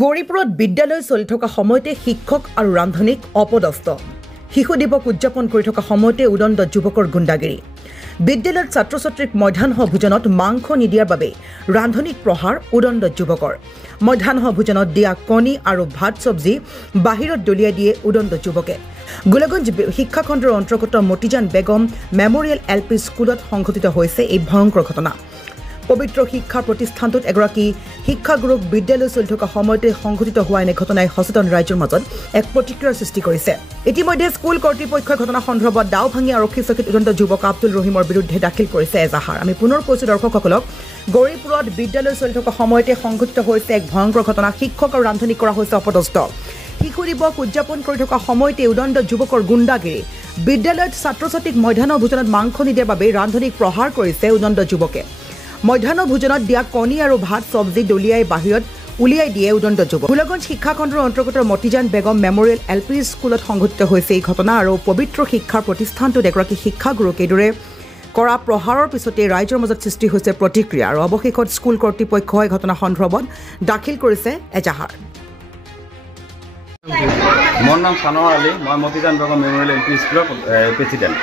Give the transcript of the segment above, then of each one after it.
গৌৰীপুৰত বিদ্যালয় চলি থকা সময়তে শিক্ষক আৰু ৰান্ধনীক অপদস্থ শিশু দিৱস উদযাপন কৰি থকা সময়তে উদণ্ড যুৱকৰ গুণ্ডাগিৰি বিদ্যালয়ত ছাত্ৰ ছাত্ৰীক মধ্যাহ্ন ভোজনত মাংস নিদিয়াৰ বাবে ৰান্ধনীক প্ৰহাৰ উদণ্ড যুৱকৰ মধ্যাহ্ন ভোজনত দিয়া কণী আৰু ভাত চব্জি বাহিৰত দলিয়াই দিয়ে উদণ্ড যুৱকে গোলাগঞ্জ শিক্ষাখণ্ডৰ অন্তৰ্গত মতিজান বেগম মেমৰিয়েল এলপি স্কুলত সংঘটিত হৈছে এই ভয়ংকৰ ঘটনা পবিত্ৰ শিক্ষা প্ৰতিষ্ঠানটোত এগৰাকী শিক্ষাগুৰুক বিদ্যালয় চলি থকা সময়তে সংঘটিত হোৱা এনে ঘটনাই সচেতন ৰাইজৰ মাজত এক প্ৰতিক্ৰিয়াৰ সৃষ্টি কৰিছে ইতিমধ্যে স্কুল কৰ্তৃপক্ষই ঘটনা সন্দৰ্ভত দাও ভাঙি আৰক্ষী চকীত উদণ্ড যুৱক আব্দুল ৰহিমৰ বিৰুদ্ধে দাখিল কৰিছে এজাহাৰ আমি পুনৰ কৈছোঁ দৰ্শকসকলক গৌৰীপুৰত বিদ্যালয় চলি থকা সময়তে সংঘটিত হৈছে এক ভয়ংকৰ ঘটনা শিক্ষক আৰু ৰান্ধনীক কৰা হৈছে অপদস্থ শিশু দিৱস উদযাপন কৰি থকা সময়তে উদণ্ড যুৱকৰ গুণ্ডাগিৰি বিদ্যালয়ত ছাত্ৰ ছাত্ৰীক মধ্যাহ্ন ভোজনত মাংস নিদিয়াৰ বাবে ৰান্ধনীক প্ৰহাৰ কৰিছে উদণ্ড যুৱকে মধ্যাহ্ন ভোজনত দিয়া কণী আৰু ভাত চব্জি দলিয়াই বাহিৰত উলিয়াই দিয়ে উদণ্ড যুৱক গোলাগঞ্জ শিক্ষাখণ্ডৰ অন্তৰ্গত মতিজান বেগম মেমৰিয়েল এলপি স্কুলত সংঘটিত হৈছে এই ঘটনা আৰু পবিত্ৰ শিক্ষাৰ প্ৰতিষ্ঠানটোত এগৰাকী শিক্ষাগুৰুক এইদৰে কৰা প্ৰহাৰৰ পিছতে ৰাইজৰ মাজত সৃষ্টি হৈছে প্ৰতিক্ৰিয়া আৰু অৱশেষত স্কুল কৰ্তৃপক্ষই ঘটনা সন্দৰ্ভত দাখিল কৰিছে এজাহাৰ মোৰ নাম সানোৱাৰ আলী মই মতিজান বেগম মেমৰিয়েল এলপি স্কুলৰ প্ৰেচিডেণ্ট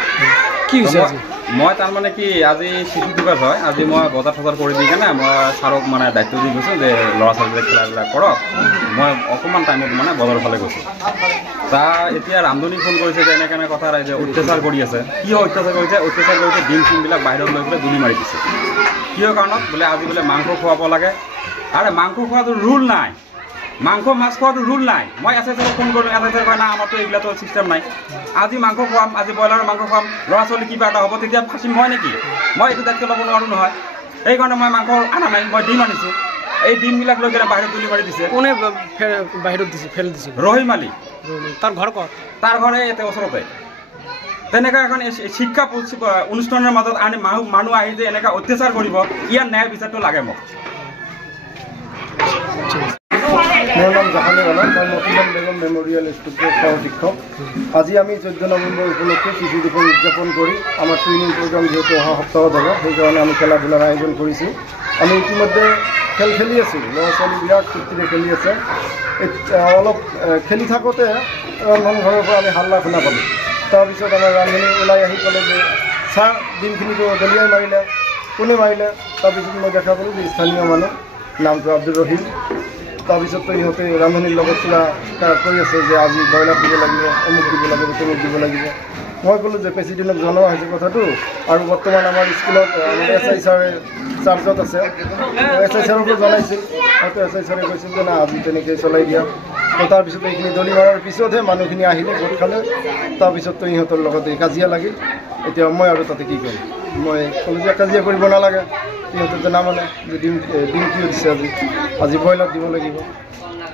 কি হৈছে মই তাৰমানে কি আজি শিশু দিৱস হয় আজি মই বজাৰ চজাৰ কৰি দি কেনে মই ছাৰক মানে দায়িত্ব দি গৈছোঁ যে ল'ৰা ছোৱালীবিলাক খেলা কৰক মই অকণমান টাইমত মানে বজাৰৰ ফালে গৈছোঁ এতিয়া ৰান্ধনী ফোন কৰিছে যে এনেকৈ কথা ৰাইজে অত্যাচাৰ কৰি আছে কিয় অত্যাচাৰ কৰিছে ডিম চিমবিলাক বাহিৰত লৈ পেলাই গুলি মাৰি দিছে কিয় কাৰণত বোলে আজি বোলে মাংস খুৱাব লাগে আৰে মাংস খোৱাটো ৰুল নাই মাংস মাছ খোৱাটো ৰুল নাই মই এছএছআৰক ফোন কৰিলোঁ এছএছআৰ কয় না আমাৰতো এইবিলাকতো চিষ্টেম নাই আজি মাংস খুৱাম আজি ব্ৰইলাৰৰ মাংস খুৱাম ল'ৰা ছোৱালী কিবা এটা হ'ব তেতিয়া ফাঁচিম হয় নেকি মই এইটো দায়িত্ব ল'ব নোৱাৰোঁ নহয় সেইকাৰণে মই মাংস অনা নাই মই ডিম আনিছোঁ এই ডিমবিলাক লৈ কেনে বাহিৰত তুলি মাৰি দিছে কোনে বাহিৰত দিছে ফেল দিছে ৰহিম আলী তাৰ ঘৰ ক'ত তাৰ ঘৰে ইয়াতে ওচৰতে তেনেকৈ এখন শিক্ষা অনুষ্ঠানৰ মাজত আনি মানুহ আহি যে এনেকৈ অত্যাচাৰ কৰিব ইয়াৰ ন্যায় বিচাৰটো লাগে মোক মোৰ নাম জাহানুৰ আলম মই মতিজান বেগম মেমৰিয়েল স্কুলৰ সহ শিক্ষক আজি আমি 14 নৱেম্বৰ উপলক্ষে শিশু দিৱস উদযাপন কৰি আমাৰ ট্ৰেইনিং প্ৰগ্ৰাম যিহেতু অহা সপ্তাহত হ'ব সেইকাৰণে আমি খেলা ধূলাৰ আয়োজন কৰিছোঁ আমি ইতিমধ্যে খেলি আছোঁ ল'ৰা ছোৱালীবিলাক ফূৰ্তিৰে খেলি আছে অলপ খেলি থাকোঁতে ৰন্ধন ঘৰৰ পৰা আমি হাল্লা শুনা পালোঁ তাৰপিছত আমাৰ ৰান্ধনী ওলাই আহি ক'লে যে চাহ ডিমখিনি দলিয়াই মাৰিলে কোনে মাৰিলে তাৰপিছত মই দেখা পালোঁ যে স্থানীয় মানুহ নামটো আব্দুল ৰহিম তাৰপিছততো ইহঁতে ৰান্ধনীৰ লগত কিবা কৰি আছে যে আজি ব্ৰইলাৰ দিব লাগিব অমুক দিব লাগিব তমুক দিব লাগিব মই ক'লোঁ যে প্ৰেচিডেণ্টক জনোৱা হৈছে কথাটো আৰু বৰ্তমান আমাৰ স্কুলত SI ছাৰে চাৰ্জত আছে SI ছাৰকো জনাইছিল হয়তো SI ছাৰে কৈছিল যে না আজি তেনেকৈ চলাই দিয়া তো তাৰপিছত এইখিনি দলি মাৰাৰ পিছতহে মানুহখিনি আহিলে গোট খালে তাৰপিছততো ইহঁতৰ লগত এই কাজিয়া লাগিল এতিয়া মই আৰু তাতে কি কৰিম মই ক'লোঁ যে কাজিয়া কৰিব নালাগে ইহঁতে যে নামানে যে ডিম কিয় দিছে আজি ব্ৰইলাৰ দিব লাগিব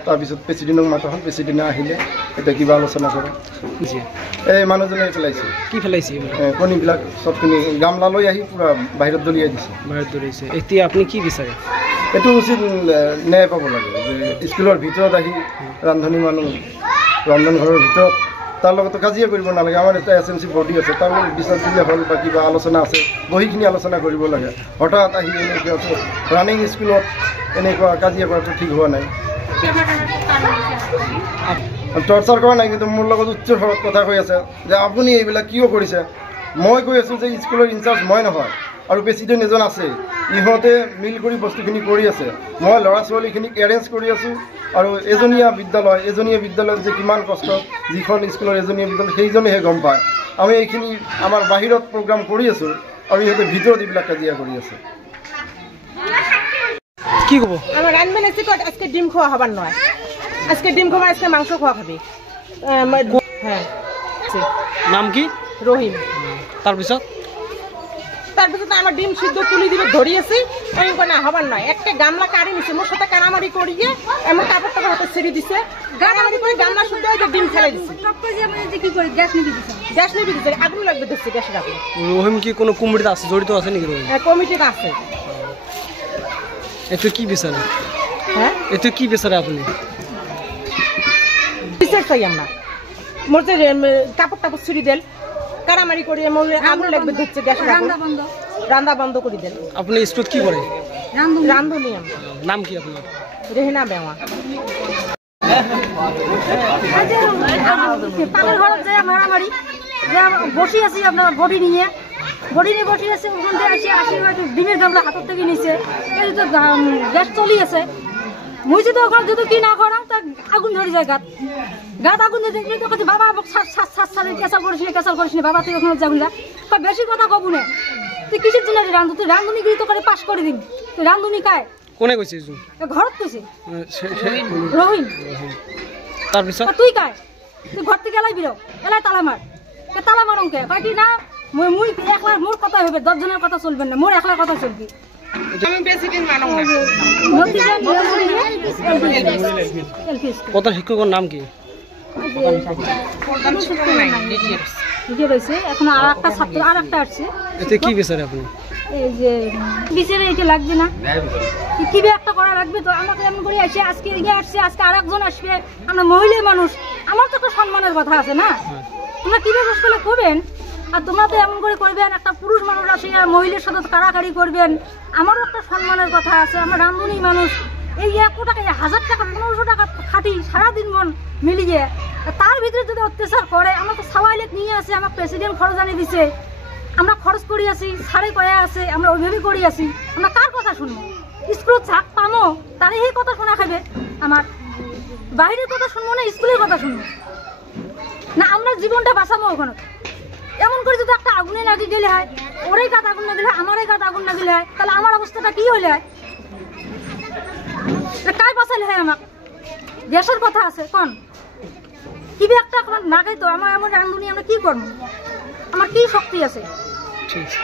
তাৰপিছত প্ৰেচিডেণ্টক মাতা হ'ল প্ৰেচিডেণ্টে আহিলে এতিয়া কিবা আলোচনা কৰে এই মানুহজনে পেলাইছে কি পেলাইছে কণীবিলাক চবখিনি গামলা লৈ আহি পূৰা বাহিৰত দলিয়াই দিছে এতিয়া আপুনি কি বিচাৰে এইটো উচিত ন্যায় পাব লাগে যে স্কুলৰ ভিতৰত আহি ৰান্ধনী মানুহ ৰন্ধন ঘৰৰ ভিতৰত তাৰ লগতো কাজিয়া কৰিব নালাগে আমাৰ এটা SMC বডি আছে তাৰ লগত বিচাৰ দিলে হ'ল বা কিবা আলোচনা আছে বহিখিনি আলোচনা কৰিব লাগে হঠাৎ আহি এনেকৈ ৰানিং স্কুলত এনেকুৱা কাজিয়া কৰাটো ঠিক হোৱা নাই টৰ্চাৰ কৰা নাই কিন্তু মোৰ লগত উচ্চ স্বৰত কথা কৈ আছে যে আপুনি এইবিলাক কিয় কৰিছে মই কৈ আছোঁ যে স্কুলৰ ইনচাৰ্জ মই নহয় আৰু প্ৰেচিডেণ্ট এজন আছে ইহঁতে মিল কৰি বস্তুখিনি কৰি আছে মই ল'ৰা ছোৱালীখিনিক এৰেঞ্জ কৰি আছোঁ আৰু এজনীয়া বিদ্যালয়ত যে কিমান কষ্ট যিখন স্কুলৰ এজনীয়া বিদ্যালয় সেইজনেহে গম পায় আমি এইখিনি আমাৰ বাহিৰত প্ৰগ্ৰাম কৰি আছোঁ আৰু ইহঁতে ভিতৰত এইবিলাক কাজিয়া কৰি আছে কি ক'ব আমার রানবেন আজকে ডিম খাওয়া হবার নয় আজকে ডিম খাওয়া আজকে মাংস খাওয়া খাবি হ্যাঁ নাম কি রহিম তাৰপিছত আমার ডিম সিদ্ধ তুলি দিবে ধরিয়েছি আমি না হবার নয় একটা গামলা কাড়ি নিছে মোর সাথে কানামারি করিয়ে এমন কাপড় টাপড় হাতে ছেড়ে দিছে কানামারি করে গামলা শুদ্ধ হয়ে ডিম ফেলে দিছে গ্যাস নিবি দিছে আগুন লাগবে দিচ্ছে গ্যাসের আগুন রহিম কি কোনো কমিটিতে আছে জড়িত আছে নাকি রহিম কমিটিতে আছে এটো কি বিচারে হ্যাঁ এটো কি বিচারে আপনি বিচার চাই আমরা মোর যে কাপড় টাপড় ছিড়ি দেন কারামারি করি আগুন লাগবে ধরছে গ্যাস রান্না বন্ধ করে দেন আপনি স্কুল কি করে রান্ধনী নাম কি আপনার রেহেনা বেওয়া পাগল ঘরত যে মারামারি যে বসি আছি আপনার বডি নিয়ে বসে আছে ওখান থেকে আসি ডিমের গামলা হাতের থেকে নিচে এই তো গ্যাস চলি আছে মুই যদি ওখানে যদি কি না করাম তা আগুন ধরে যায় গাত আগুন ধরে দেখলে তো বাবা ক্যাসাল করিস না বাবা তুই ওখানে যাবি না বেশি কথা কব না তুই কিসের জন্য রান্ধু তুই রান্ধুনিগিরি তো করে পাশ করে দিন তুই রান্ধুনি কায় কোনে কইছে ঘরত কইছে রহিম তারপিছত তুই কায় তুই ঘর থেকে এলাই বিরো এলাই তালা মার অঙ্কে বাকি না মুই একলা মোর কথা হবে 10 জনের কথা চলবে না মোর একলা কথা চলবি আমি প্রেসিডেন্ট মানব না প্রধান শিক্ষকের নাম কি এখন আর একটা ছাত্র আর একটা আসছে এতে কি বিচারে আপনি এই যে বিচারে এটা লাগবে না কি একটা করা লাগবে তো আমাকে এমন করে আসে আজকে এগিয়ে আসছে আজকে আরেকজন আসবে আমরা মহিলা মানুষ আমার তো একটা সম্মানের কথা আছে না তোমরা কিভাবে বসলে করবেন আর তোমরা তো এমন করে করবেন একটা পুরুষ মানুষ আসে আর মহিলার সাথে কাড়াকাড়ি করবেন আমারও একটা সম্মানের কথা আছে আমরা রান্ধুনি মানুষ এই 1 টাকা 1000 টাকা 1500 টাকা খাটি সারাদিন মন মিলিয়ে তার ভিতরে যদি অত্যাচার করে আমরা তো সাওয়াইলেক নিয়ে আসে আমার প্রেসিডেন্ট খরচ আনি দিছে আমরা খরচ করি আছি সাড়ে কয়া আছে আমরা ওইভাবে করি আছি আমরা কার কথা শুনবো স্কুল চাক পামো তারে এই কথা শোনা খাবে আমার বাইরের কথা শুনবো না স্কুলের কথা শুনবো না আমরা জীবনটা বাঁচাবো ওখানে এমন করে যদি একটা আগুনে লাগি গেলে হয় ওরে গাত আগুন না গেলে আমারই গাত আগুন না গেলে হয় তাহলে আমার অবস্থাটা কি হইলে হয় কাই বাঁচালে হয় আমার দেশের কথা আছে কোন কি একটা না খাই তো আমার রান্ধুনি আমরা কি করবো আমার কি শক্তি আছে ঠিক আছে